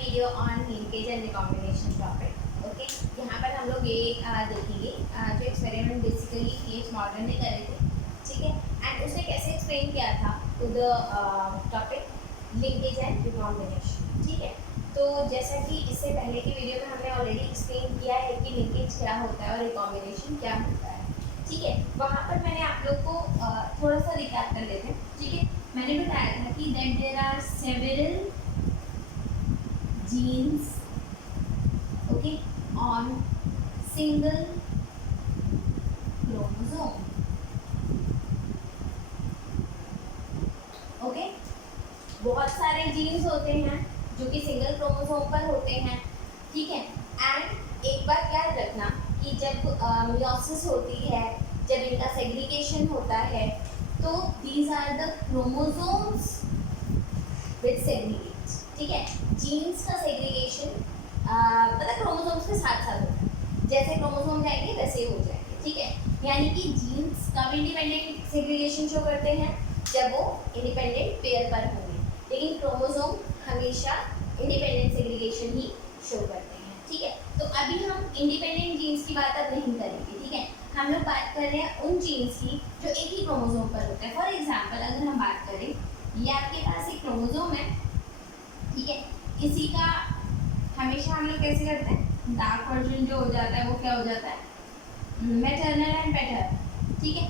Video on linkage and recombination topic. Okay, यहाँ पर हम लोग ये देखेंगे जो एक्सपेरिमेंट बेसिकली पीएच मॉर्गन ने करे थे, ठीक है। एंड उसने कैसे एक्सप्लेन किया था to the topic linkage and recombination, ठीक है। तो जैसा कि इससे पहले की वीडियो में हमने ऑलरेडी एक्सप्लेन किया है कि लिंकेज क्या होता है और रिकॉम्बिनेशन क्या होता है, ठीक है। वहाँ पर मैंने आप लोग को थोड़ा सा रिकैप कर लेते हैं, ठीक है। मैंने बताया था कि that there are several genes, okay, on single chromosome, okay। बहुत सारे जीन्स होते हैं जो कि सिंगल क्रोमोसोम पर होते हैं, ठीक है। एंड एक बात याद रखना कि जब मियोसिस होती है, जब इनका सेग्रीगेशन होता है, तो these are the chromosomes with segregate, ठीक है। जीन्स का सेग्रीगेशन मतलब क्रोमोसोम्स के साथ साथ होता है, जैसे क्रोमोसोम जाएंगे वैसे हो जाएंगे, ठीक है। यानी कि जीन्स कब इंडिपेंडेंट सेग्रीगेशन शो करते हैं, जब वो इंडिपेंडेंट पेयर पर होंगे, लेकिन क्रोमोसोम हमेशा इंडिपेंडेंट सेग्रीगेशन ही शो करते हैं, ठीक है। तो अभी हम इंडिपेंडेंट जीन्स की बात अब नहीं करेंगे, ठीक है। हम लोग बात कर रहे हैं उन जीन्स की जो एक ही क्रोमोसोम पर होते हैं। फॉर एग्जाम्पल अगर हम बात करें, ये आपके पास एक क्रोमोसोम है, ठीक है। इसी का हमेशा हम लोग कैसे करते हैं, डार्क वर्जन जो हो जाता है वो क्या हो जाता है, मैटरनल एंड पैटर्नल, ठीक है।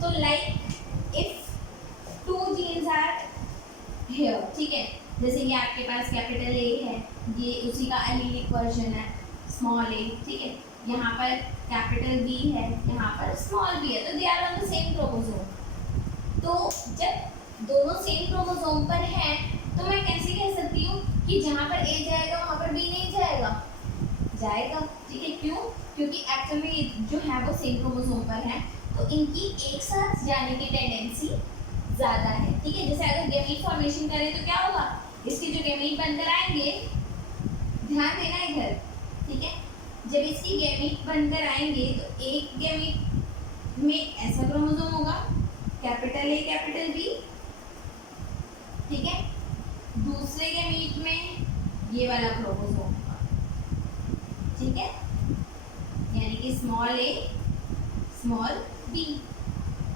तो like if two genes are here, ठीक है, जैसे ये आपके पास कैपिटल ए है, ये उसी का एलीलिक वर्जन है स्मॉल ए, ठीक है। यहाँ पर कैपिटल बी है, यहाँ पर स्मॉल बी है, तो they are on the same chromosome. तो जब दोनों सेम क्रोमोसोम पर हैं, तो मैं कैसे कह सकती हूँ कि जहाँ पर ए जाएगा वहाँ पर बी नहीं जाएगा, जाएगा, ठीक है। क्यों? क्योंकि एक्चुअल में जो है वो सेम क्रोमोसोम पर है, तो इनकी एक साथ जाने की टेंडेंसी ज़्यादा है, ठीक है। जैसे अगर गैमीट फॉर्मेशन करें तो क्या होगा, इसके जो गैमीट बनकर आएंगे, ध्यान देना इधर, ठीक है। जब इसकी गैमीट बनकर आएंगे तो एक गैमीट में ऐसा क्रोमोसोम होगा, कैपिटल ए कैपिटल बी, ठीक है। दूसरे गैमीट में ये वाला क्रोमोसोम होगा, ठीक है, यानी कि स्मॉल ए स्मॉल बी,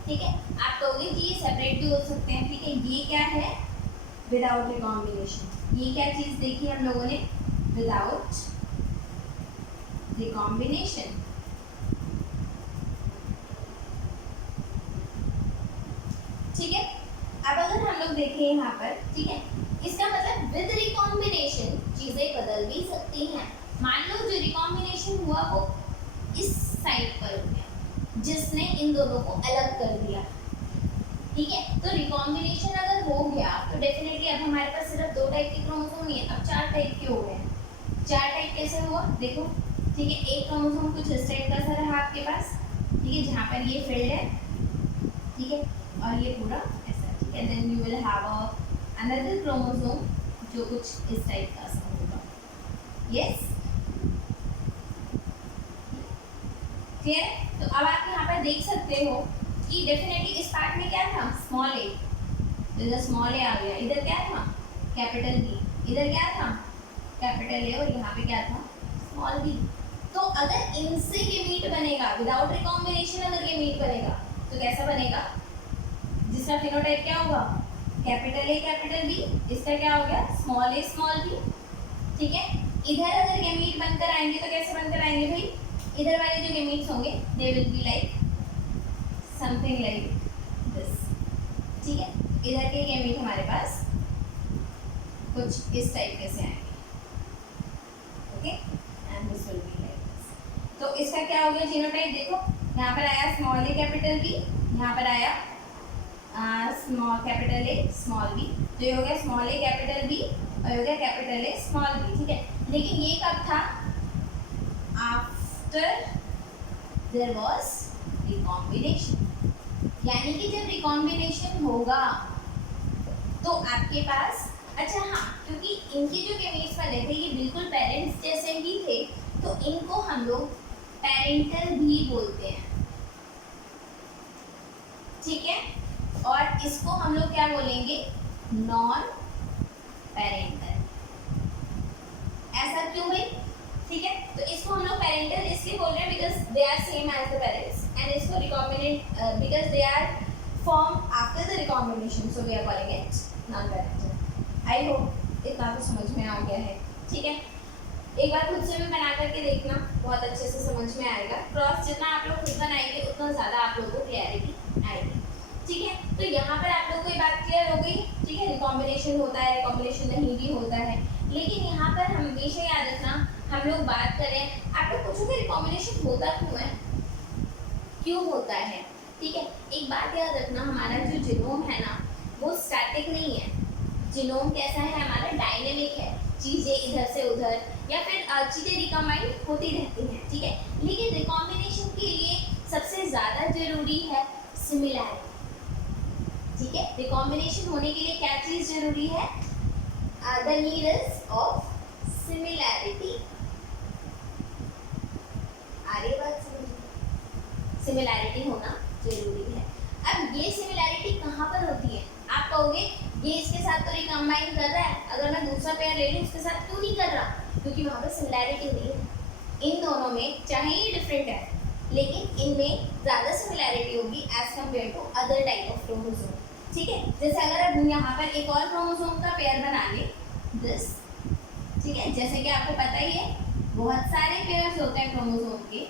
ठीक है। आप कहोगे कि ये सेपरेट भी हो सकते हैं, ठीक है। ये क्या है, विदाउट रिकॉम्बिनेशन। ये क्या चीज देखी हम लोगों ने, विदाउट रिकॉम्बिनेशन, ठीक है। अब अगर हम लोग देखें यहाँ पर, ठीक है, इसका मतलब विद रिकॉम्बिनेशन चीजें बदल भी सकती हैं। मान लो जो रिकॉम्बिनेशन हुआ वो इस साइड पर हो गया, जिसने इन दोनों को अलग कर दिया, ठीक है। तो रिकॉम्बिनेशन अगर हो गया तो डेफिनेटली अब हमारे पास सिर्फ दो टाइप के क्रोमोसोम नहीं है, अब चार टाइप के हो गए। चार टाइप कैसे हुआ देखो, ठीक है। एक क्रोमोसोम कुछ इस टाइप का सा रहा आपके पास, ठीक है, जहाँ पर ये फील्ड है, ठीक है, और ये पूरा ऐसा, ठीक है। Then you will have another chromosome जो कुछ इस टाइप का सा होगा, यस, क्लियर। तो अब आप यहाँ पर देख सकते हो कि डेफिनेटली इस पार्ट में क्या था, स्मॉल ए, तो इधर स्मॉल ए आ गया, इधर क्या था, कैपिटल बी, इधर क्या था, कैपिटल ए, और यहाँ पे क्या था, स्मॉल बी। तो अगर इनसे गैमीट बनेगा, विदाउट रिकॉम्बिनेशन अगर गैमीट बनेगा तो कैसा बनेगा, जिसका फिनोटाइप क्या होगा, कैपिटल ए कैपिटल बी, इसका क्या हो गया, स्मॉल ए स्मॉल बी, ठीक है। इधर अगर गैमीट बनकर आएंगे तो कैसे बनकर आएंगे भाई, इधर वाले जो गैमीट्स होंगे they will be like something like this, ठीक है। इधर के गैमीट हमारे पास कुछ इस टाइप के से आएंगे, okay, and this will be like this. तो इसका क्या हो गया जीनोटाइप, देखो यहाँ पर आया स्मॉल ए कैपिटल बी, यहाँ पर आया small capital A small B, तो ये हो गया स्मॉल ए कैपिटल बी और हो गया कैपिटल ए स्मॉल बी, ठीक है। लेकिन ये कब था, आफ्टर देयर वाज रिकॉम्बिनेशन, यानी कि जब रिकॉम्बिनेशन होगा तो आपके पास, अच्छा हाँ, क्योंकि इनके जो गैमीट्स बने थे ये बिल्कुल पेरेंट्स जैसे ही थे, तो इनको हम लोग पेरेंटल भी बोलते हैं, ठीक है। और इसको हम लोग क्या बोलेंगे, नॉन पेरेंटल, ऐसा क्यों भाई? ठीक है, तो इसको हम लोग पेरेंटल इसलिए बोल रहे हैं because they are same as the parents, and इसको recombinant because they are form after the recombination, so we are calling it non parental. I hope इतना तो समझ में आ गया है। ठीक है, एक बार खुद से भी बना करके देखना, बहुत अच्छे से समझ में आएगा। क्रॉस जितना आप लोग खुद बनाएंगे उतना ज़्यादा आप लोगों को क्लियरिटी आएगी। ठीक है, तो यहाँ पर आप लोगों को ये बात क्लियर हो गई। ठीक है, रिकॉम्बिनेशन होता है, रिकॉम्बिनेशन नहीं भी होता है, लेकिन यहाँ पर हमेशा याद रखना, हम लोग बात करें, आप लोग पूछोगे रिकॉम्बिनेशन होता क्यों है, क्यों होता है। ठीक है, एक बात याद रखना, हमारा जो जीनोम है ना वो स्टैटिक नहीं है। जीनोम कैसा है हमारा, डायनेमिक है, चीज़ें इधर से उधर या फिर चीज़ें रिकम्बाइंड होती रहती हैं। ठीक है, लेकिन रिकॉम्बिनेशन के लिए सबसे ज़्यादा जरूरी है सिमिलैरिटी। ठीक है, रिकॉम्बिनेशन होने के लिए क्या चीज़ जरूरी है, the need is of similarity. आगे बात समझिए, सिमिलैरिटी होना जरूरी है। अब ये सिमिलैरिटी कहाँ पर होती है, आप कहोगे ये इसके साथ तो रिकम्बाइन कर रहा है, अगर मैं दूसरा पेयर ले लूँ उसके साथ क्यों नहीं कर रहा, क्योंकि वहाँ पर सिमिलैरिटी नहीं है। इन दोनों में चाहे ये डिफरेंट है, लेकिन इनमें ज़्यादा सिमिलैरिटी होगी as compare to other type of chromosome. ठीक है, जैसे अगर अब यहाँ पर एक और क्रोमोसोम का पेयर बना ले, दिस। ठीक है, जैसे कि आपको पता ही है बहुत सारे पेयर्स होते हैं क्रोमोसोम के।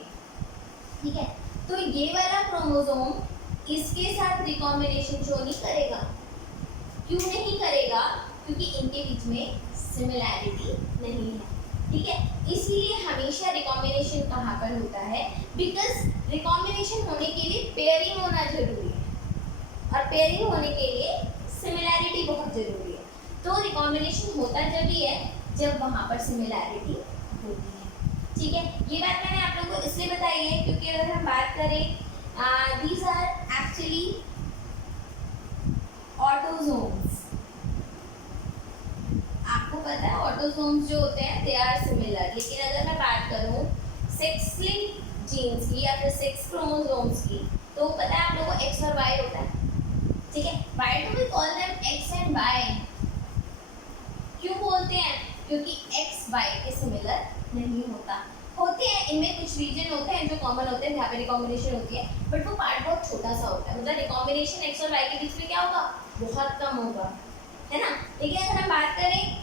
ठीक है, तो ये वाला क्रोमोसोम इसके साथ रिकॉम्बिनेशन शो नहीं करेगा। क्यों नहीं करेगा, क्योंकि इनके बीच में सिमिलैरिटी नहीं है। ठीक है, इसीलिए हमेशा रिकॉम्बिनेशन कहाँ पर होता है, बिकॉज रिकॉम्बिनेशन होने के लिए पेयरिंग होना जरूरी है, और पेयरिंग होने के लिए सिमिलैरिटी बहुत जरूरी है। तो रिकॉम्बिनेशन होता जब भी है जब वहाँ पर सिमिलैरिटी होती है। ठीक है, ये बात मैंने आप लोगों को इसलिए बताई है क्योंकि अगर हम बात करें, these are actually ऑटोसोम्स। आपको पता है ऑटोसोम्स जो होते हैं दे आर सिमिलर, लेकिन अगर मैं बात करूं सेक्स लिंक्ड जीन्स की या फिर सेक्स क्रोमोसोम्स की, तो पता है आप लोगों को एक्स और वाई होता है। ठीक है, why do we call them X and Y, क्यों बोलते हैं, क्योंकि एक्स वाई के सिमिलर नहीं होते हैं, इनमें कुछ रीजन होते हैं जो कॉमन होते हैं जहाँ पे रिकॉम्बिनेशन होती है, बट वो पार्ट बहुत छोटा सा होता है, मतलब रिकॉम्बिनेशन एक्स और वाई के बीच में क्या होगा, बहुत कम होगा, है ना। लेकिन अगर हम बात करें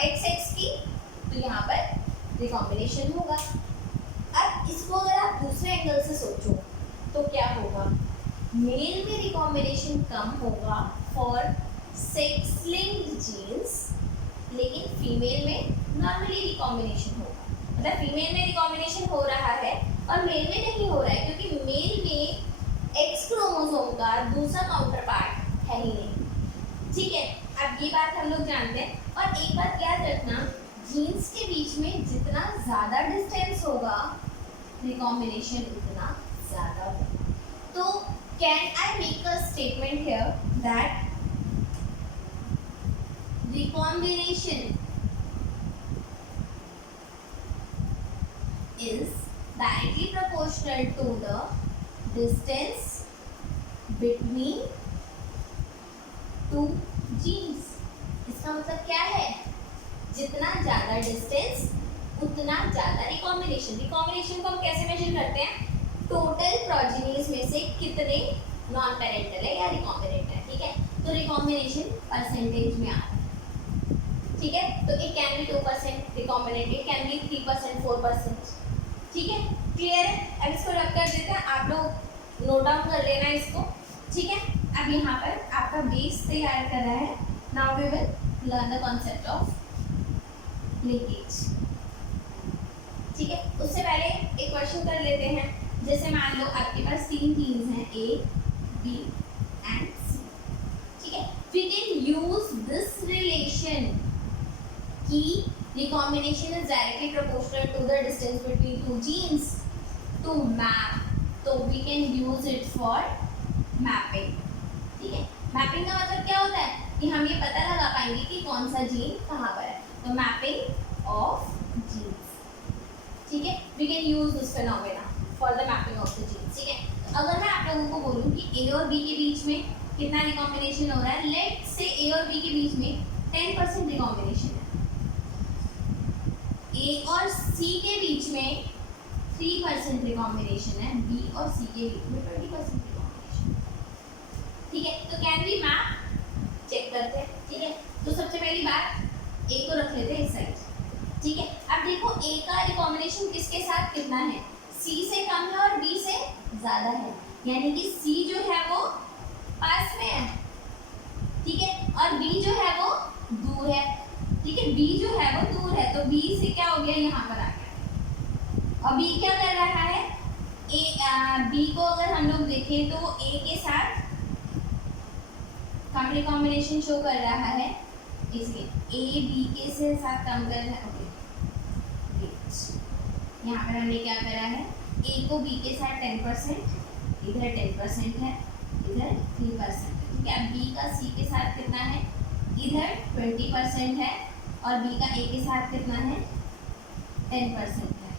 एक्स एक्स की, तो यहाँ पर रिकॉम्बिनेशन होगा। अब इसको अगर आप दूसरे एंगल से सोचो तो क्या होगा, मेल में रिकॉम्बिनेशन कम होगा फॉर सेक्स लिंक्ड जीन्स, लेकिन फीमेल में नॉर्मली रिकॉम्बिनेशन होगा। मतलब फीमेल में रिकॉम्बिनेशन हो रहा है और मेल में नहीं हो रहा है, क्योंकि मेल में एक्स क्रोमोसोम का दूसरा काउंटर पार्ट है ही नहीं। ठीक है, अब ये बात हम लोग जानते हैं। और एक बात याद रखना, जीन्स के बीच में जितना ज़्यादा डिस्टेंस होगा रिकॉम्बिनेशन उतना ज़्यादा होगा। तो can I make a statement here that recombination is directly proportional to the distance between two genes। इसका मतलब क्या है, जितना ज़्यादा डिस्टेंस उतना ज़्यादा रिकॉम्बिनेशन। रिकॉम्बिनेशन को हम कैसे मेजर करते हैं, टोटल प्रोजेनीज में से कितने नॉन पेरेंटल है या रिकॉम्बिनेंट है। ठीक है, तो रिकॉम्बिनेशन परसेंटेज में आ रहा है। ठीक है, तो it can be 2% recombinant, it can be 3%, 4%। ठीक है, क्लियर है। अब इसको रख कर देते हैं, आप लोग नोट डाउन कर लेना इसको। ठीक है, अब यहाँ पर आपका बेस तैयार कर रहा है। Now we will learn the concept of linkage. ठीक है, उससे पहले एक क्वेश्चन कर लेते हैं। जैसे मान लो आपके पास 3 जीन्स हैं, ए बी एंड सी। ठीक है, we can use this relation कि recombination is directly proportional to the distance between two genes to map, तो we can use it for mapping। ठीक है, मैपिंग का मतलब क्या होता है कि हम ये पता लगा पाएंगे कि कौन सा जीन कहाँ पर है, तो मैपिंग ऑफ जीन्स। ठीक है, we can use this phenomena for the mapping of the genes। ठीक है, तो अगर मैं आप लोगों को बोलूँ कि A और B के बीच में कितना रिकॉम्बिनेशन हो रहा है, लेट से A और B के बीच में 10% रिकॉम्बिनेशन है, ए और सी के बीच में 3% रिकॉम्बिनेशन है, बी और सी के बीच में 20% रिकॉम्बिनेशन। ठीक है, तो कैन वी मैप चेक करते हैं। ठीक है, तो सबसे पहली बात ए को रख लेते हैं इस साइड। ठीक है, अब देखो ए का रिकॉम्बिनेशन किसके साथ कितना है, सी से कम है और बी से ज्यादा है, यानी कि सी जो है वो पास में है। ठीक है, और बी जो है वो दूर है। ठीक है, बी जो है वो दूर है, तो बी से क्या हो गया, यहाँ पर आ गया। और बी क्या कर रहा है, बी को अगर हम लोग देखें तो ए के साथ कम रिकॉम्बिनेशन शो कर रहा है, इसलिए ए बी के से साथ कम कर रहा है। यहाँ पर हमने क्या करा है, ए को बी के साथ 10%, इधर 10% है, इधर 3%। ठीक है, अब बी का सी के साथ कितना है, इधर 20% है, और बी का ए के साथ कितना है, 10% है।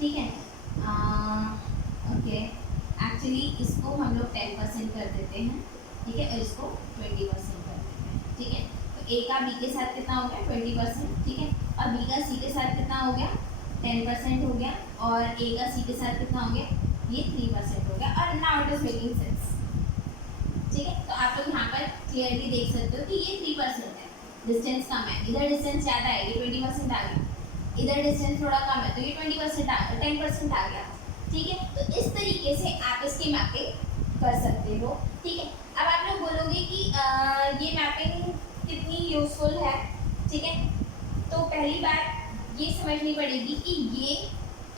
ठीक है, ओके, एक्चुअली इसको हम लोग 10% कर देते हैं। ठीक है, और इसको 20% कर देते हैं। ठीक है, तो ए का बी के साथ कितना हो गया, 20%। ठीक है, और बी का सी के साथ कितना हो गया, 10% हो गया, और ए का सी के साथ कितना हो गया, ये 3% हो गया। और now it is making sense. ठीक है, तो आप लोग यहाँ पर क्लियरली देख सकते हो कि ये 3% है, डिस्टेंस कम है, इधर डिस्टेंस ज़्यादा है, ये 20% आ गया, इधर डिस्टेंस थोड़ा कम है, तो ये 20% आ गया, 10% आ गया। ठीक है, तो इस तरीके से आप इसकी मैपिंग कर सकते हो। ठीक है, अब आप लोग बोलोगे कि ये मैपिंग कितनी यूजफुल है। ठीक है, तो पहली बात ये समझनी पड़ेगी कि ये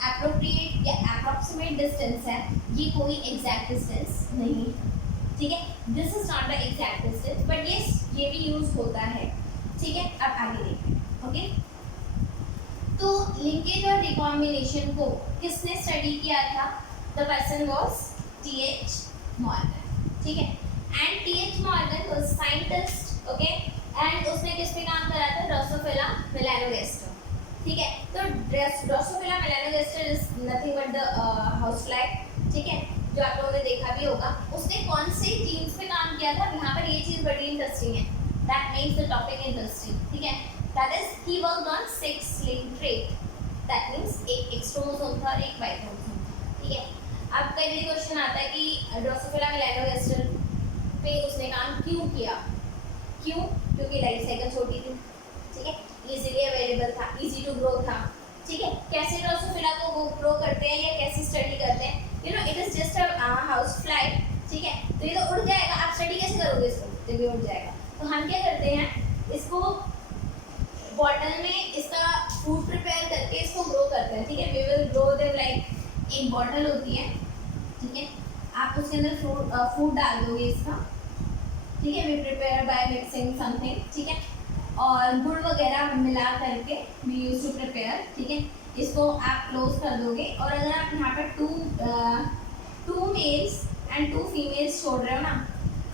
एप्रोप्रिएट या अप्रॉक्सीमेट डिस्टेंस है, ये कोई एग्जैक्ट डिस्टेंस नहीं। ठीक है, this is not the exact distance, but yes ये भी यूज होता है। ठीक है, अब आगे देखते हैं। ओके, तो लिंकेज और रिकॉम्बिनेशन को किसने स्टडी किया था, the person was TH. Morgan. ठीक है, and TH. Morgan was scientist. Okay, and उसने किस पे काम करा था, ड्रोसोफिला मेलानोगास्टर। ठीक है, तो Drosophila melanogaster is nothing but the house fly. ठीक है, जो आप लोगों ने देखा भी होगा। उसने कौन से जीन्स पे काम किया था, यहाँ पर ये चीज़ बड़ी इंटरेस्टिंग है, that makes the topic interesting. ठीक है, that is he worked on 6 link trait, that means एक एक्स क्रोमोसोम था और एक वाई क्रोमोसोम था। ठीक है, अब कई बार क्वेश्चन आता है कि ड्रोसोफिला मेलानोगास्टर पे उसने काम क्यों किया, क्यों, क्योंकि लाइफ साइकिल छोटी थी। ठीक है, इजीली अवेलेबल था, इजी टू ग्रो था। ठीक है, कैसे ड्रोसोफिला को वो ग्रो करते हैं या कैसे स्टडी करते हैं, you know it is just a house fly. ठीक है, तो ये तो उड़ जाएगा, आप स्टडी कैसे करोगे इसको जब ये उड़ जाएगा। तो हम क्या करते हैं, इसको बॉटल में इसका फूड प्रिपेयर करके इसको ग्रो करते हैं। ठीक है, we will grow them like एक बॉटल होती है। ठीक है, आप उसके अंदर फूड डाल दोगे इसका। ठीक है, we prepare by mixing something. ठीक है, और गुड़ वगैरह मिला करके वी यूज टू प्रिपेयर। ठीक है, इसको आप क्लोज कर दोगे, और अगर आप यहाँ पर टू मेल्स एंड 2 फीमेल्स छोड़ रहे हो ना,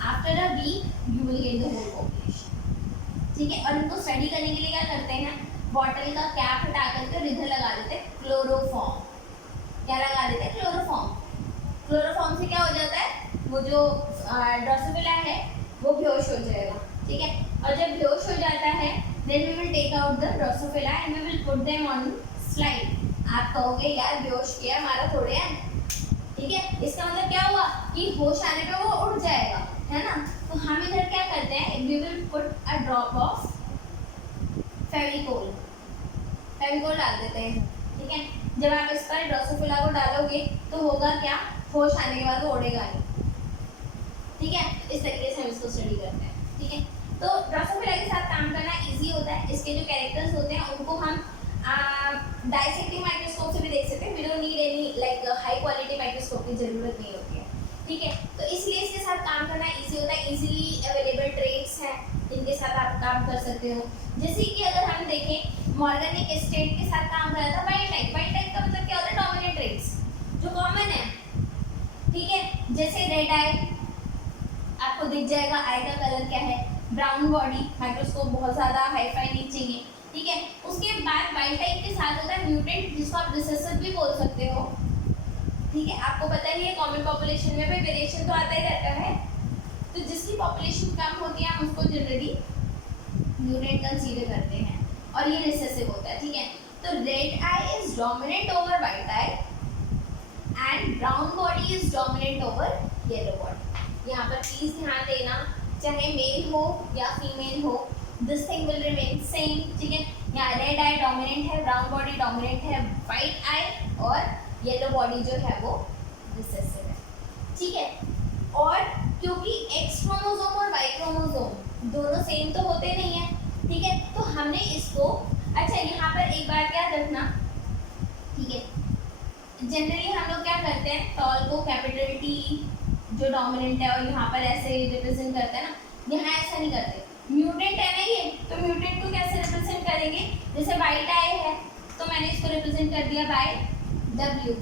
after a week you will get the whole population. ठीक है, और इनको स्टडी करने के लिए क्या करते हैं, बॉटल का कैप हटा करके और इधर लगा देते हैं क्लोरोफॉर्म। क्या लगा देते हैं, क्लोरोफॉर्म। क्लोरोफॉर्म से क्या हो जाता है, वो जो ड्रोसोफिला है वो बेहोश हो जाएगा। ठीक है, और जब बेहोश हो जाता है then we will take out the drosophila and we will put them on slide. आप कहोगे यार बेहोश किया, हमारा थोड़े है। ठीक है, इसका मतलब क्या हुआ कि होश आने पे वो उड़ जाएगा, है ना। तो हम इधर क्या करते हैं, we will put a drop of Fevicol, Fevicol डाल देते हैं। ठीक है, जब आप इस पर ड्रोसोफिला को डालोगे तो होगा क्या, होश आने के बाद वो उड़ेगा नहीं। ठीक है, इस तरीके से हम इसको स्टडी करते हैं। ठीक है, तो ड्रोसोफिला के साथ काम करना इजी होता है। इसके जो कैरेक्टर्स होते हैं उनको हम डाइसेक्टिंग माइक्रोस्कोप से भी देख सकते हैं। We don't need any like high quality microscope की जरूरत नहीं होती है। ठीक है, तो इसलिए इसके साथ काम करना इजी होता है। इजीली अवेलेबल ट्रेट्स हैं जिनके साथ आप काम कर सकते हो। जैसे कि अगर हम देखें, मॉर्गन ने किस ट्रेट के साथ काम करा था, वाइल्ड टाइप। वाइल्ड टाइप का मतलब क्या होता है, डोमिनेंट ट्रेट्स जो कॉमन है। ठीक है, जैसे रेड आई, आपको दिख जाएगा आई का कलर क्या है, ब्राउन बॉडी, माइक्रोस्कोप बहुत ज़्यादा हाई फाई नहीं चाहिए। ठीक है, उसके बाद वाइल्ड टाइप के साथ होता है म्यूटेंट, जिसको आप रिसेसिव भी बोल सकते हो। ठीक है, आपको पता ही है कॉमन पॉपुलेशन में भी वेरिएशन तो आता ही रहता है। तो जिसकी पॉपुलेशन कम होती है हम उसको जनरली म्यूटेंट कंसीडर करते हैं। और ये रिसेसिव होता है, ठीक है। तो red I is dominant over white I and brown body is dominant over yellow body. यहाँ पर प्लीज ध्यान देना, चाहे मेल हो या फीमेल हो, this thing will remain same, ठीक है। यहाँ रेड आई डोमिनेंट है, ब्राउन बॉडी डोमिनेंट है, वाइट आई और येलो बॉडी जो है वो रिसेसिव है, ठीक है। और क्योंकि एक्स क्रोमोसोम और वाई क्रोमोसोम दोनों सेम तो होते नहीं है, ठीक है, तो हमने इसको, अच्छा यहाँ पर एक बात याद रखना, ठीक है, जनरली हम लोग क्या करते हैं, टॉल को कैपिटल टी जो डोमिनेंट है और यहाँ पर ऐसे रिप्रेजेंट करते हैं ना, यहाँ ऐसा नहीं करते। म्यूटेंट है ना ये, तो म्यूटेंट को कैसे रिप्रेजेंट करेंगे, जैसे वाइट आई है तो मैंने इसको रिप्रेजेंट कर दिया बाय W,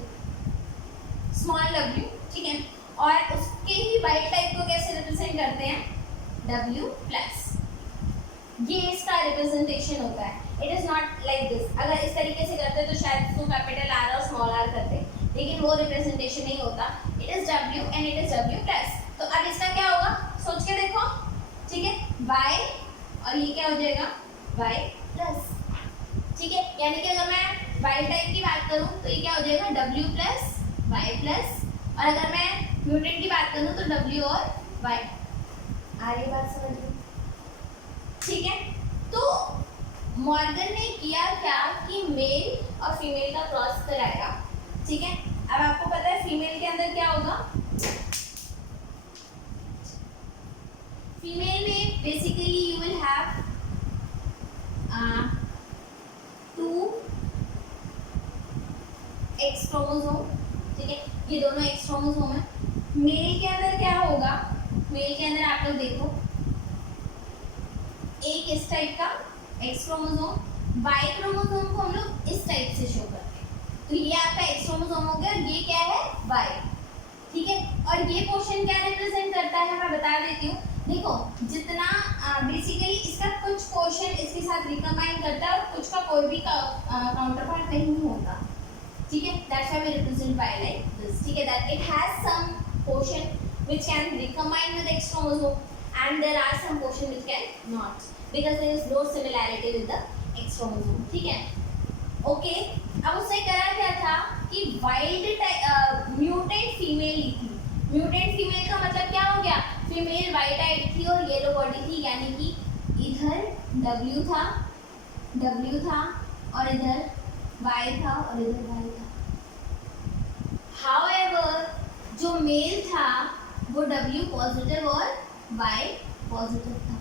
स्मॉल w, ठीक है। और उसके ही वाइट टाइप को कैसे रिप्रेजेंट करते हैं, W प्लस, ये इसका रिप्रेजेंटेशन होता है। It is not like this, अगर इस तरीके से करते तो शायद इसको कैपिटल आर और स्मॉल आर करते, लेकिन वो रिप्रेजेंटेशन नहीं होता। It is W and it is W plus. तो अब इसका क्या होगा, सोच के देखो, ठीक है, Y और ये क्या हो जाएगा, Y प्लस, ठीक है। यानी कि अगर मैं वाइट टाइप की बात करूं तो ये क्या हो जाएगा, W प्लस Y प्लस, और अगर मैं म्यूटेंट की बात करूं तो W और Y। आ रही बात समझ में, ठीक है। तो मॉर्गन ने किया क्या कि मेल और फीमेल का क्रॉस कराया, ठीक है। अब आपको पता है फीमेल के अंदर क्या होगा, फीमेल में basically you will have 2 x chromosome, ठीक है, ये दोनों एक्स क्रोमोसोम है। मेल के अंदर क्या होगा, मेल के अंदर आप लोग देखो एक इस टाइप का एक्स क्रोमोसोम, वाई क्रोमोसोम को हम लोग इस टाइप से शो करते हैं, तो ये आपका एक्स क्रोमोसोम हो गया, ये क्या है वाई, ठीक है। और ये पोर्शन क्या रिप्रेजेंट करता है, मैं बता देती हूँ, देखो जितना बेसिकली इसका कुछ पोर्शन इसके साथ रिकम्बाइन करता है और कुछ का कोई भी काउंटर पार्ट नहीं होता, ठीक है, that's why we represent Y like this, ठीक है, that it has some portion which can recombine with X chromosome and there are some portion which can not because there is no similarity with the X chromosome, ठीक है, okay. अब उसने करा क्या था कि वाइल्ड म्यूटेंट फीमेल ली थी, mutant female का मतलब क्या हो गया, फीमेल वाइट आइड थी और येलो बॉडी थी, यानी कि इधर W था और इधर Y था और इधर Y था। However, जो मेल था वो W पॉजिटिव और Y पॉजिटिव था।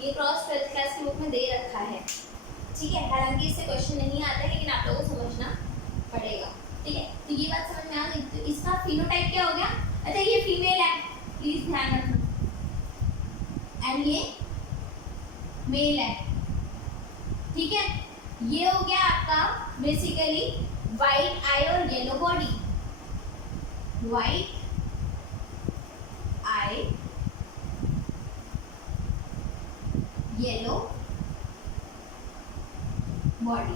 ये क्रॉस 12th क्लास की बुक में दे रखा है, ठीक है, हालांकि इससे क्वेश्चन नहीं आता है लेकिन आप लोगों को समझना पड़ेगा, ठीक है। तो ये बात समझ में आ गई, तो इसका फिनोटाइप क्या हो गया, अच्छा ये फीमेल है, प्लीज ध्यान रखना, एंड ये मेल है, ठीक है। ये हो गया आपका बेसिकली वाइट आई और येलो बॉडी, वाइट आई येलो बॉडी,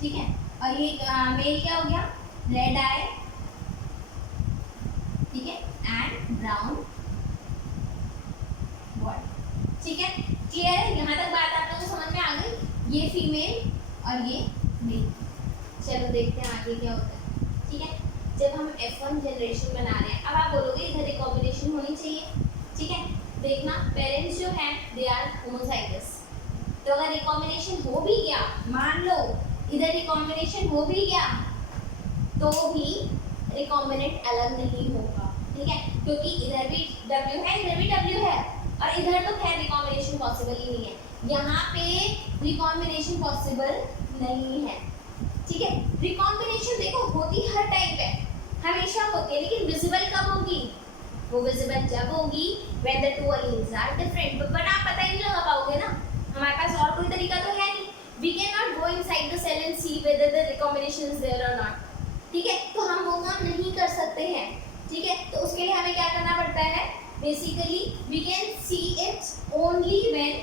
ठीक है। और ये मेल क्या हो गया, रेड आई, ठीक है, एंड ब्राउन बॉडी, ठीक है, क्लियर है, यहाँ तक बात आप लोगों को समझ में आ गई, ये फीमेल और ये मेल। चलो देखते हैं आगे क्या होता है, ठीक है। जब हम F1 जनरेशन बना रहे हैं, अब आप बोलोगे इधर रिकॉम्बिनेशन होनी चाहिए, ठीक है, देखना पेरेंट्स जो हैं दे आर होमोजाइगस, तो अगर रिकॉम्बिनेशन हो भी गया, मान लो इधर रिकॉम्बिनेशन हो भी गया तो भी रिकॉम्बिनेंट अलग नहीं होगा, ठीक है, क्योंकि इधर भी W है इधर भी W है और इधर तो खैर रिकॉम्बिनेशन पॉसिबल ही नहीं है, यहाँ पे रिकॉम्बिनेशन पॉसिबल नहीं है, ठीक है। रिकॉम्बिनेशन देखो होती हर टाइम पे, हमेशा होती है, लेकिन विजिबल कब होगी, वो विजिबल जब होगी when the two alleles are different, but आप पता ही नहीं लगा पाओगे ना, हमारे पास और कोई तरीका तो है नहीं, we cannot go inside the cell and see whether the recombination is there or not, ठीक है, तो हम वो काम नहीं कर सकते हैं, ठीक है। तो उसके लिए हमें क्या करना पड़ता है, basically we can see it only when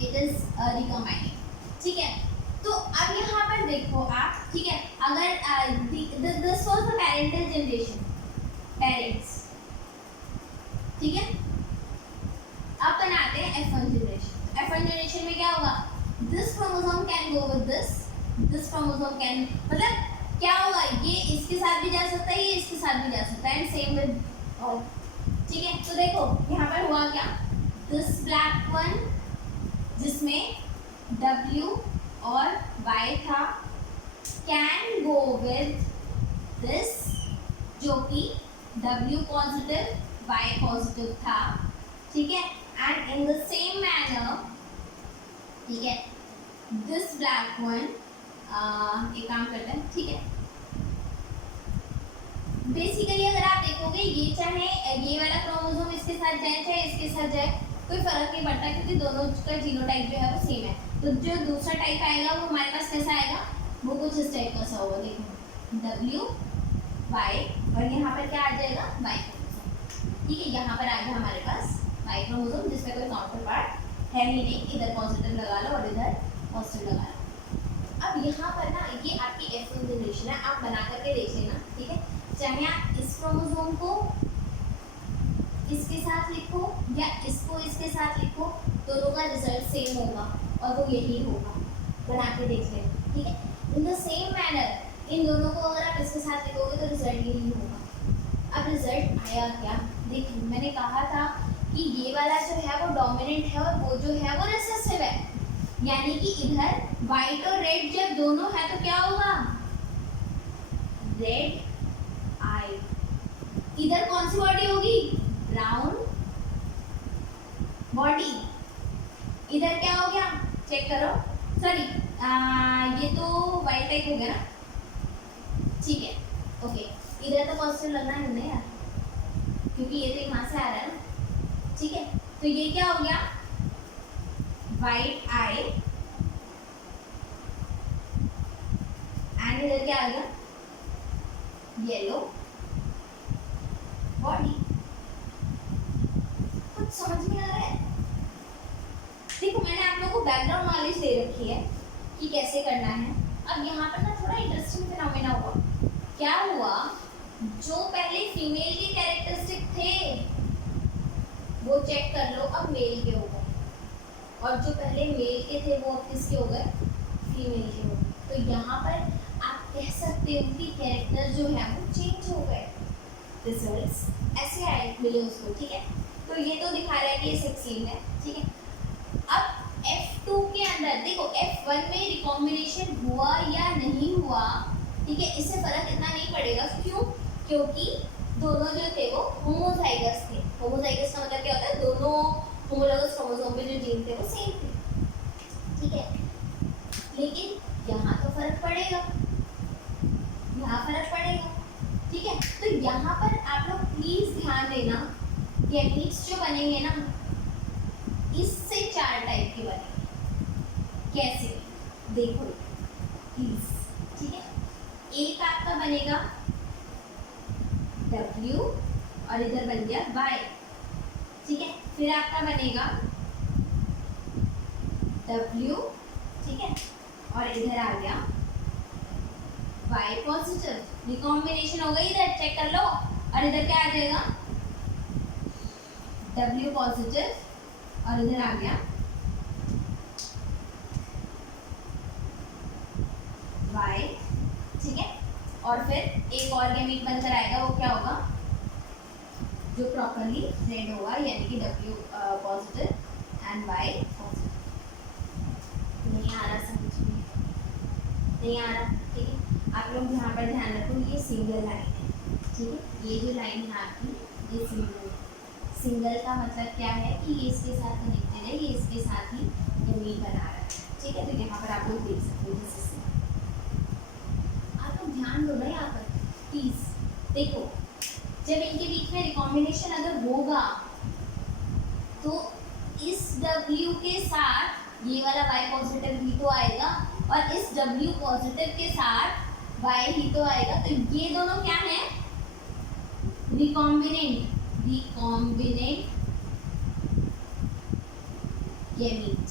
it is recombining, ठीक है। तो अब यहाँ पर देखो आप, ठीक है, अगर this was the parental generation, parents, ठीक है। अब बनाते हैं F1 जनरेशन, F1 जनरेशन में क्या होगा, दिस दिस क्रोमोसोम कैन, मतलब क्या होगा, ये इसके साथ भी जा सकता है, ये इसके साथ भी जा सकता है, एंड सेम विद ऑल। ठीक है, तो देखो यहाँ पर हुआ क्या, दिस ब्लैक वन जिसमें W और Y था कैन गो विद दिस जो कि W पॉजिटिव Y पॉजिटिव था, ठीक है, and in the same manner, ठीक है, दिस ब्लैक वन, एक काम करते हैं, ठीक है, बेसिकली अगर आप देखोगे ये चाहे ये वाला क्रोमोसोम इसके साथ जाए चाहे इसके साथ जाए कोई फर्क नहीं पड़ता, क्योंकि दोनों का जीनोटाइप जो है वो सेम है। तो जो दूसरा टाइप आएगा वो हमारे पास कैसा आएगा, वो कुछ इस टाइप का सा होगा, देखो W Y और यहाँ पर क्या आ जाएगा Y क्रोमोसोम, ठीक है, यहाँ पर आ गया हमारे पास Y क्रोमोसोम जिसमें कोई काउंटर पार्ट है ही नहीं, इधर पॉजिटिव लगा लो और इधर पॉजिटिव लगा लो। अब यहाँ पर ना ये आपकी F1 जनरेशन है, आप बना करके देख लेना, ठीक है, चाहे आप इस क्रोमोसोम को इसके साथ लिखो या इसको इसके साथ लिखो, दोनों का रिजल्ट सेम होगा और वो यही होगा, बना के देख लेना, ठीक है। In the same manner in दोनों को अगर आप इसके साथ लिखोगे तो रिजल्ट यही होगा। अब रिजल्ट आया क्या, देखिए मैंने कहा था कि ये वाला जो है वो डोमिनेंट है और वो जो है वो रिसेसिव है, यानी कि इधर वाइट और रेड जब दोनों है तो क्या होगा, रेड आई, इधर कौन सी बॉडी होगी, ब्राउन बॉडी, इधर क्या हो गया चेक करो, सॉरी ये तो वाइट टाइप हो गया ना, ठीक है, ओके, इधर तो पॉजिटिव लगना है नहीं यार, क्योंकि ये तो यहाँ से आ रहा है ना, ठीक है, तो ये क्या हो गया, वाइट आई एंड इधर क्या आ गया, येलो बॉडी। कुछ समझ में आ रहा है, देखो मैंने आप लोगों को बैकग्राउंड नॉलेज दे रखी है कि कैसे करना है। अब यहाँ पर ना थोड़ा इंटरेस्टिंग फिनोमेना हुआ, क्या हुआ, जो पहले फीमेल के कैरेक्टरिस्टिक थे वो चेक कर लो अब मेल के हो गए, और जो पहले मेल के थे वो अब किसके हो गए, फीमेल के हो गए। तो यहाँ पर आप कह सकते हो कि कैरेक्टर जो है वो चेंज हो गए, रिजल्ट्स ऐसे आए मिले उसको, ठीक है। तो ये तो दिखा रहा है कि ये 16 है, ठीक है। अब F2 के अंदर देखो F1 में रिकॉम्बिनेशन हुआ या नहीं हुआ, ठीक है, इससे फर्क इतना नहीं पड़ेगा, क्यों, क्योंकि दोनों जो थे वो होमोजाइगस थे। होमोजाइगस का मतलब क्या होता है, दोनों होमोलोगस क्रोमोसोम पे जो जीन थे वो सेम थे, ठीक है। लेकिन यहाँ तो फर्क पड़ेगा, यहाँ फर्क पड़ेगा, ठीक है। तो यहाँ पर आप लोग प्लीज ध्यान देना, गैमीट्स जो बनेंगे ना इससे 4 टाइप के बनेंगे, कैसे देखो प्लीज, ठीक है। एक आपका बनेगा W और इधर बन गया Y, ठीक है। फिर आपका बनेगा W, ठीक है, और इधर आ गया Y पॉजिटिव, रिकॉम्बिनेशन हो गई, इधर चेक कर लो, और इधर क्या आ जाएगा W पॉजिटिव और इधर आ गया Y, ठीक है। और फिर एक और गैमीट बनकर आएगा, वो क्या होगा, जो प्रॉपरली रेड होगा, यानी कि W positive and Y positive. नहीं आ रहा समझ में, नहीं आ रहा, ठीक है। आप लोग यहाँ पर ध्यान रखो, ये सिंगल लाइन है, ठीक है, ये जो लाइन है आपकी ये सिंगल है। सिंगल का मतलब क्या है कि ये इसके साथ कनेक्टेड है, ये इसके साथ ही गैमीट बना रहा है, ठीक है। तो यहाँ पर आप लोग देख सकते हो, जैसे आप लोग ध्यान दो ना यहाँ पर प्लीज, देखो जब इनके बीच में रिकॉम्बिनेशन अगर होगा तो इस W के साथ ये वाला Y पॉजिटिव ही तो आएगा, और इस W पॉजिटिव के साथ Y ही तो आएगा, तो ये दोनों क्या है, रिकॉम्बिनेंट, रिकॉम्बिनेंट गैमीट,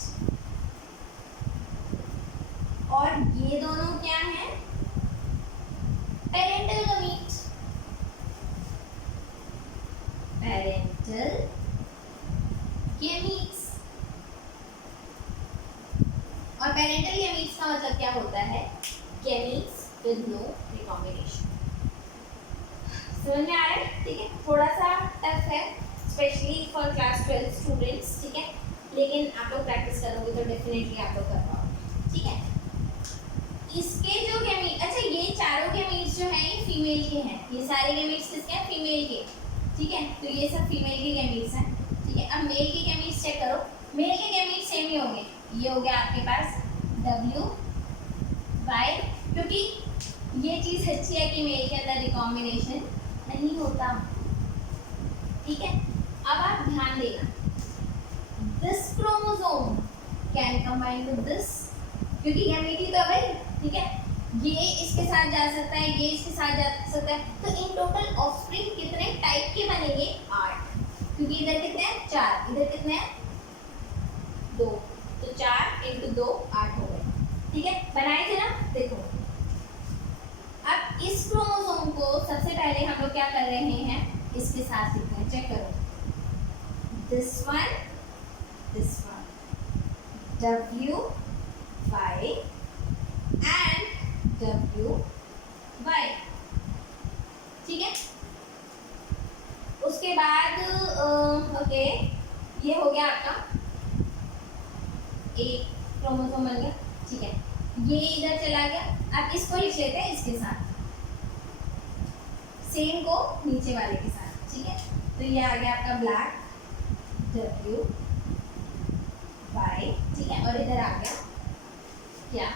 और ये दोनों क्या है, पेरेंटल गैमीट, पेरेंटल गैमीट्स। और अब पेरेंटल गैमीट्स का मतलब क्या होता है? Gametes with no recombination. समझ में आ रहा है? ठीक है, थोड़ा सा टफ है स्पेशली फॉर क्लास 12 स्टूडेंट्स, ठीक है, लेकिन आप लोग प्रैक्टिस करोगे तो डेफिनेटली आप लोग कर पाओगे, ठीक है। इसके जो गैमीट, अच्छा ये चारों गैमीट्स जो हैं ये फीमेल के हैं, ये सारे गैमीट्स किसके हैं? फीमेल के, ठीक है, तो ये सब फीमेल के गैमीट्स हैं, ठीक है। अब मेल के गैमीट्स चेक करो, मेल के गैमीट्स सेम ही होंगे, ये हो गया आपके पास W Y, क्योंकि ये चीज़ अच्छी है कि मेल के अंदर रिकॉम्बिनेशन नहीं होता, ठीक है। अब आप ध्यान देना, this chromosome can combine with this, क्योंकि गैमीट ही तो है भाई, ठीक है, ये इसके साथ जा सकता है, ये इसके साथ जा सकता है, तो इन टोटल ऑफस्प्रिंग कितने टाइप के बनेंगे? 8, क्योंकि इधर कितने हैं? 4, इधर कितने हैं? 2, तो 4 × 2 8 हो गए, ठीक है, बनाए थे ना। देखो अब इस क्रोमोसोम को सबसे पहले हम लोग क्या कर रहे हैं? इसके साथ लिखते हैं, चेक करो, this one W Y and W Y, ठीक है। उसके बाद ओके, ये हो गया आपका एक क्रोमोसोम बन गया, ठीक है, ये इधर चला गया। अब इसको लिख लेते हैं इसके साथ, सेम को नीचे वाले के साथ, ठीक है, तो ये आ गया आपका ब्लैक W Y, ठीक है, और इधर आ गया क्या?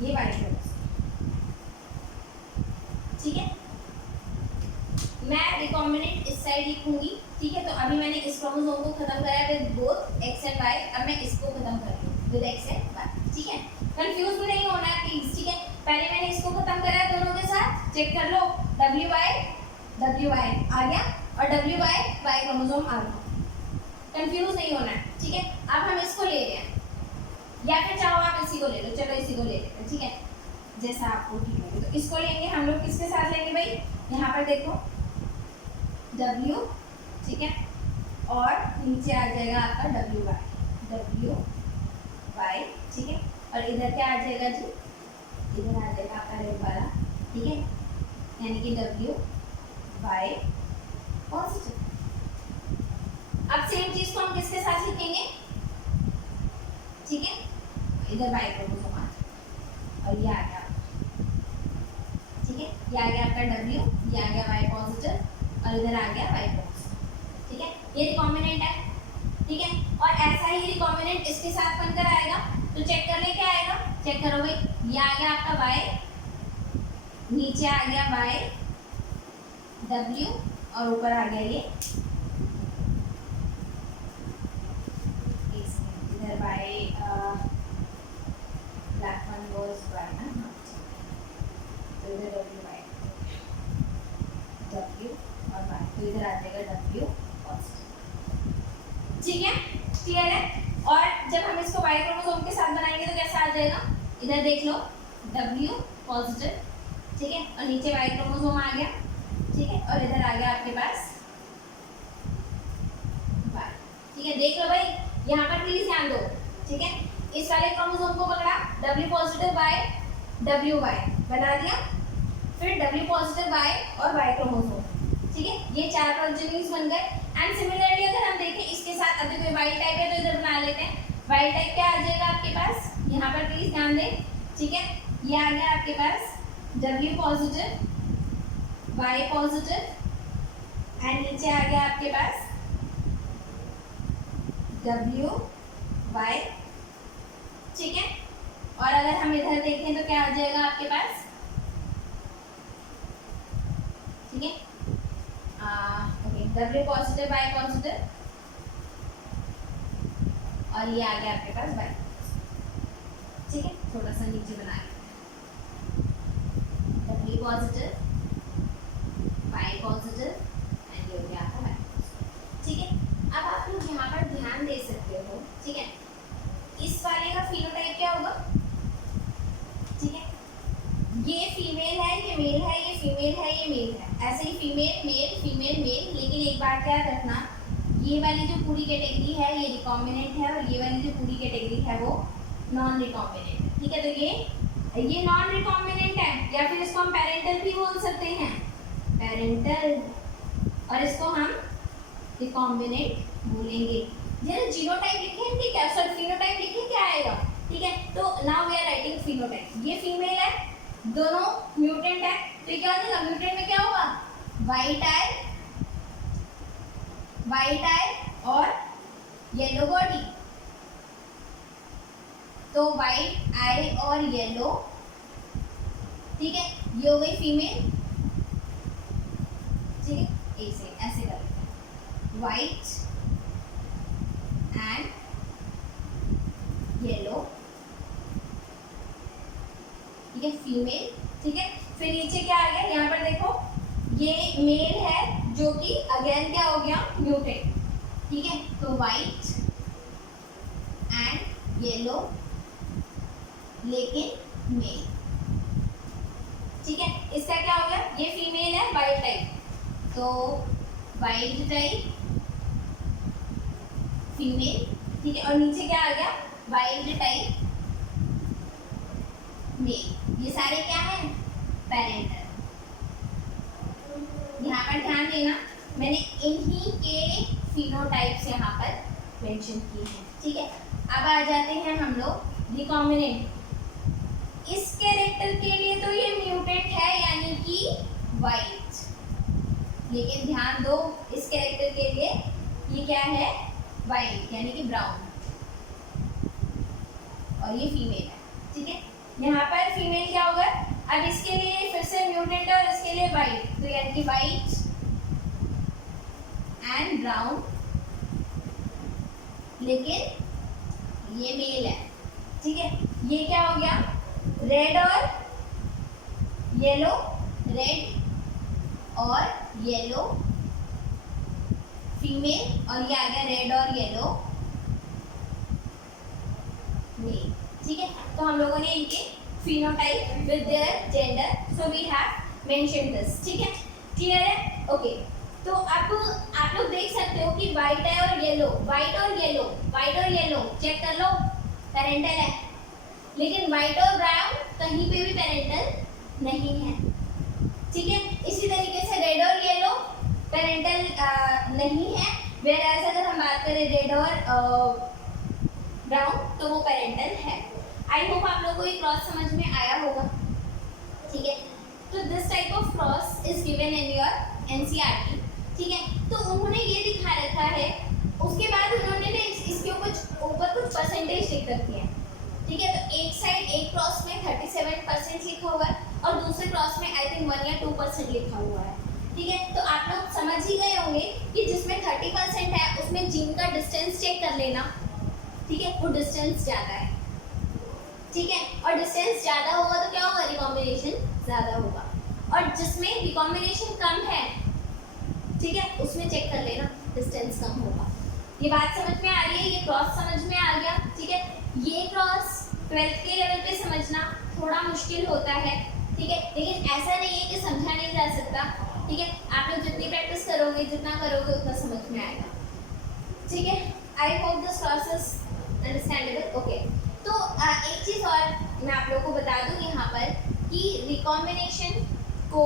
ये वाइट क्रोमोसोम, ठीक है। मैं रिकॉम्बिनेंट इस साइड लिखूंगी, ठीक है, तो अभी मैंने इस क्रोमोसोम को खत्म कराया with both X and Y, अब मैं इसको खत्म कर रही हूँ विद X एंड Y, ठीक है। कंफ्यूज भी नहीं होना है प्लीज, ठीक है, पहले मैंने इसको खत्म कराया दोनों के साथ, चेक कर लो, W Y आ गया और W Y क्रोमोसोम आ गया, कंफ्यूज नहीं होना है, ठीक है। अब हम इसको ले रहे हैं, या फिर चाहो आप इसी को ले लो, चलो इसी को ले लेते हैं, ठीक है, जैसा आपको ठीक लगे। तो इसको लेंगे हम लोग, किसके साथ लेंगे भाई? यहाँ पर देखो W, ठीक है, और नीचे आ जाएगा आपका W Y, ठीक है, और इधर क्या आ जाएगा जी? इधर आ जाएगा आपका रेड वाला, ठीक है, यानी कि W Y पॉजिटिव। अब सेम चीज को हम किसके साथ लिखेंगे? ठीक है, इधर Y क्रोमोसोम आ गया और ये आ गया, ठीक है, ये आ गया आपका W, ये आ गया Y पॉजिटिव और इधर आ गया Y पॉजिटिव, ठीक है, ये रिकॉम्बिनेंट है, ठीक है, और ऐसा ही रिकॉम्बिनेंट इसके साथ बनकर आएगा, तो चेक कर ले क्या आएगा, चेक करो भाई, ये आ गया आपका Y, नीचे आ गया Y W और ऊपर आ गया ये इधर Y, black one was Y ना, तो इधर W Y W और Y, तो इधर आ जाएगा W पॉजिटिव, ठीक है, क्लियर है। और जब हम इसको Y क्रोमोसोम के साथ बनाएंगे तो कैसा आ जाएगा? इधर देख लो W पॉजिटिव, ठीक है, और नीचे Y क्रोमोसोम आ गया, ठीक है, और इधर आ गया आपके पास Y, ठीक है, देख लो भाई, यहाँ पर प्लीज ध्यान दो, ठीक है, इस वाले क्रोमोसोम को पकड़ा, W positive Y W Y बना दिया, फिर W पॉजिटिव Y और Y क्रोमोसोम, ठीक है, ये 4 प्रोजेनिस बन गए। एंड सिमिलरली अगर हम देखें इसके साथ, अब कोई वाइल्ड टाइप है तो इधर बना लेते हैं, वाइल्ड टाइप क्या आ जाएगा आपके पास? यहाँ पर प्लीज ध्यान दें, ठीक है, ये आ गया आपके पास W positive Y positive and नीचे आ गया आपके पास W Y, ठीक है, और अगर हम इधर देखें तो क्या आ जाएगा आपके पास? ठीक है, okay, W positive Y positive और ये आ गया आपके पास Y, ठीक है, थोड़ा सा नीचे बना W positive Y positive and ये हो गया आपका Y, ठीक है। अब आप लोग यहाँ पर ध्यान दे सकते हो, ठीक है, इस वाले का फिनोटाइप क्या होगा? ठीक है, ये फीमेल है, ये मेल है, ये फीमेल है, ये मेल है, ऐसे ही फीमेल मेल, लेकिन एक बात याद रखना, ये वाली जो पूरी कैटेगरी है ये रिकॉम्बिनेंट है और ये वाली जो पूरी कैटेगरी है वो नॉन रिकॉम्बिनेंट, ठीक है। तो ये नॉन रिकॉम्बिनेंट है, या फिर इसको हम पेरेंटल भी बोल सकते हैं, पेरेंटल, और इसको हम रिकॉम्बिनेंट बोलेंगे। जरा जीनोटाइप लिखें, ठीक है, सॉरी फिनोटाइप लिखें, क्या आएगा, ठीक है। तो now we are writing phenotype, ये फीमेल है, दोनों म्यूटेंट है, तो ये क्या हो जाएगा, म्यूटेंट में क्या होगा, वाइट आई और येलो बॉडी, तो वाइट आई और येलो, ठीक है, ये हो गई फीमेल, ठीक है। ऐसे कर लेते हैं, वाइट एंड येलो, ठीक है, फीमेल, ठीक है। फिर नीचे क्या आ गया, यहाँ पर देखो ये मेल है जो कि अगेन क्या हो गया, म्यूटेंट, ठीक है। तो वाइट एंड येलो लेकिन मेल, ठीक है। इसका क्या हो गया, ये फीमेल है वाइल्ड टाइप, तो वाइल्ड टाइप फीमेल, ठीक है। और नीचे क्या आ गया, वाइल्ड टाइप मेल, ये सारे क्या हैं, पेरेंटल। यहाँ पर ध्यान देना, मैंने इन्हीं के फिनोटाइप्स यहाँ पर मेंशन किए हैं, ठीक है। अब आ जाते हैं हम लोग रिकॉम्बिनेंट। इस कैरेक्टर के लिए तो ये म्यूटेंट है यानी कि वाइट, लेकिन ध्यान दो इस कैरेक्टर के लिए ये क्या है, वाइट यानी कि ब्राउन, और ये फीमेल है, ठीक है। यहाँ पर फीमेल क्या होगा, अब इसके लिए फिर से म्यूटेंट है और इसके लिए वाइट, तो यानी कि वाइट एंड ब्राउन, लेकिन ये मेल है, ठीक है। ये क्या हो गया, रेड और येलो, रेड और येलो फीमेल, और ये आ गया रेड और येलो मेल, ठीक है। तो हम लोगों ने इनके phenotype with their gender, so we have mention this, ठीक है, क्लियर है, ओके। तो अब आप लोग देख सकते हो कि वाइट है और येलो, वाइट और येलो, वाइट और येलो चेक कर लो, पेरेंटल है, लेकिन वाइट और ब्राउन कहीं पे भी पेरेंटल नहीं है, ठीक है। इसी तरीके से रेड और येलो पेरेंटल नहीं है, वेयर एज अगर हम बात करें रेड और ब्राउन तो वो पेरेंटल है। आई होप आप लोगों को ये क्रॉस समझ में आया होगा, ठीक है। तो this type of cross is given in your NCERT, ठीक है। तो उन्होंने ये दिखा रखा है, उसके बाद उन्होंने ना इसके ऊपर कुछ परसेंटेज लिख रखी है, ठीक है। तो एक साइड एक क्रॉस में 37% लिखा हुआ है और दूसरे क्रॉस में आई थिंक 1 या 2% लिखा हुआ है, ठीक है। तो आप लोग समझ ही गए होंगे कि जिसमें 30% है उसमें जीन का डिस्टेंस चेक कर लेना, ठीक है, वो डिस्टेंस ज़्यादा है, ठीक है। और डिस्टेंस ज़्यादा होगा तो क्या होगा, रिकॉम्बिनेशन ज़्यादा होगा, और जिसमें रिकॉम्बिनेशन कम है, ठीक है, उसमें चेक कर लेना डिस्टेंस कम होगा। ये बात समझ में आ रही है, ये क्रॉस समझ में आ गया, ठीक है। ये क्रॉस 12th के लेवल पे समझना थोड़ा मुश्किल होता है, ठीक है, लेकिन ऐसा नहीं है कि समझा नहीं जा सकता, ठीक है। आप लोग जितनी प्रैक्टिस करोगे, जितना करोगे उतना समझ में आएगा, ठीक है। I hope this cross is understandable, okay. तो एक चीज़ और मैं आप लोगों को बता दूं यहाँ पर कि रिकॉम्बिनेशन को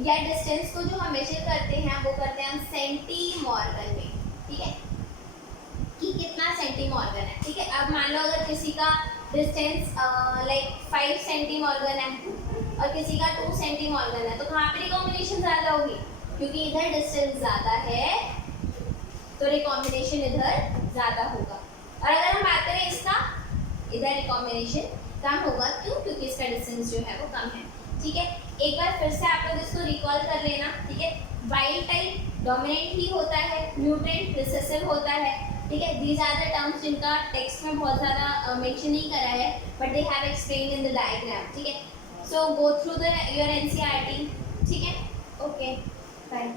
या डिस्टेंस को जो हम मेजर करते हैं वो करते हैं हम सेंटीमॉर्गन में, ठीक है, कि कितना सेंटीमॉर्गन है, ठीक है। अब मान लो अगर किसी का डिस्टेंस लाइक 5 सेंटीमॉर्गन है और किसी का 2 सेंटीमॉर्गन है, तो कहाँ पे रिकॉम्बिनेशन ज़्यादा होगी, क्योंकि इधर डिस्टेंस ज़्यादा है तो रिकॉम्बिनेशन इधर ज़्यादा होगा। और अगर हम बात करें इसका, इधर रिकॉम्बिनेशन कम होगा, क्यों, क्योंकि इसका डिस्टेंस जो है वो कम है, ठीक है। एक बार फिर से आप लोग इसको रिकॉल कर लेना, ठीक है। वाइल्ड टाइप डोमिनेंट ही होता है, म्यूटेंट रिसेसिव होता है, ठीक है। दीज आर द टर्म्स जिनका टेक्स्ट में बहुत ज़्यादा मेंशन नहीं करा है, but they have explained in the diagram, ठीक है। So go through the your NCERT, ठीक है, ओके, बाय।